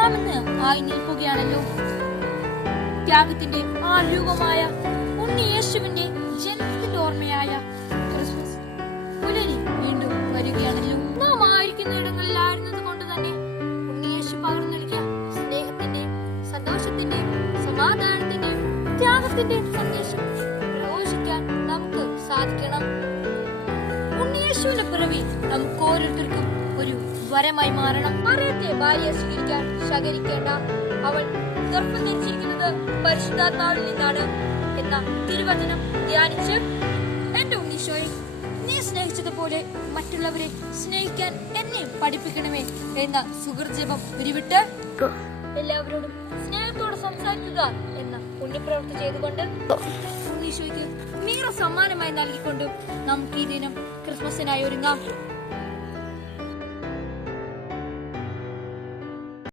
നാം ഇന്ന് ആയി നിൽക്കുകയാണല്ലോ. ത്യാഗത്തിന്റെ ആ രൂപമായ ഉണ്ണി യേശുവിന്റെ ജന്മത്തിന്റെ ഓർമ്മയായ ക്രിസ്മസ് പുലരി വീണ്ടും വരികയാണല്ലോ. നാം ആയിരിക്കുന്ന ഇടങ്ങളിലായിരുന്നത് കൊണ്ട് തന്നെ ഉണ്ണിയേശു പകർന്നു നൽകിയ സ്നേഹത്തിന്റെ, സന്തോഷത്തിന്റെ, സമാധാനത്തിന്റെ, ത്യാഗത്തിന്റെ സന്ദേശം പ്രഘോഷിക്കാൻ നമുക്ക് സാധിക്കണം. ഉണ്ണിയേശുവിന്റെ പിറവി നമുക്ക് ഓരോരുത്തർക്കും ഒരു വരമായി മാറണം. മറിയത്തെ ഭാര്യയെ സ്വീകരിക്കാൻ ശകരിക്കേണ്ട, അവൾ ഗർഭം ധരിച്ചിരിക്കുന്നത് പരിശുദ്ധാത്മാവിൽ നിന്നാണ് എന്ന തിരുവചനം ധ്യാനിച്ച് എന്റെ ഉണ്ണീശോയെ, നീ സ്നേഹിച്ചതുപോലെ മറ്റുള്ളവരെ സ്നേഹിക്കാൻ എന്നെ പഠിപ്പിക്കണമേ എന്ന സുഹൃജപം ഉരുവിട്ട് എല്ലാവരോടും സ്നേഹത്തോടെ സംസാരിക്കുക എന്ന പുണ്യപ്രവൃത്തി ചെയ്തുകൊണ്ട് ഉണ്ണീശോയ്ക്ക് മീറ സമ്മാനമായി നൽകിക്കൊണ്ട് നമുക്ക് ഈ ദിനം ക്രിസ്മസിനായി ഒരുങ്ങാം.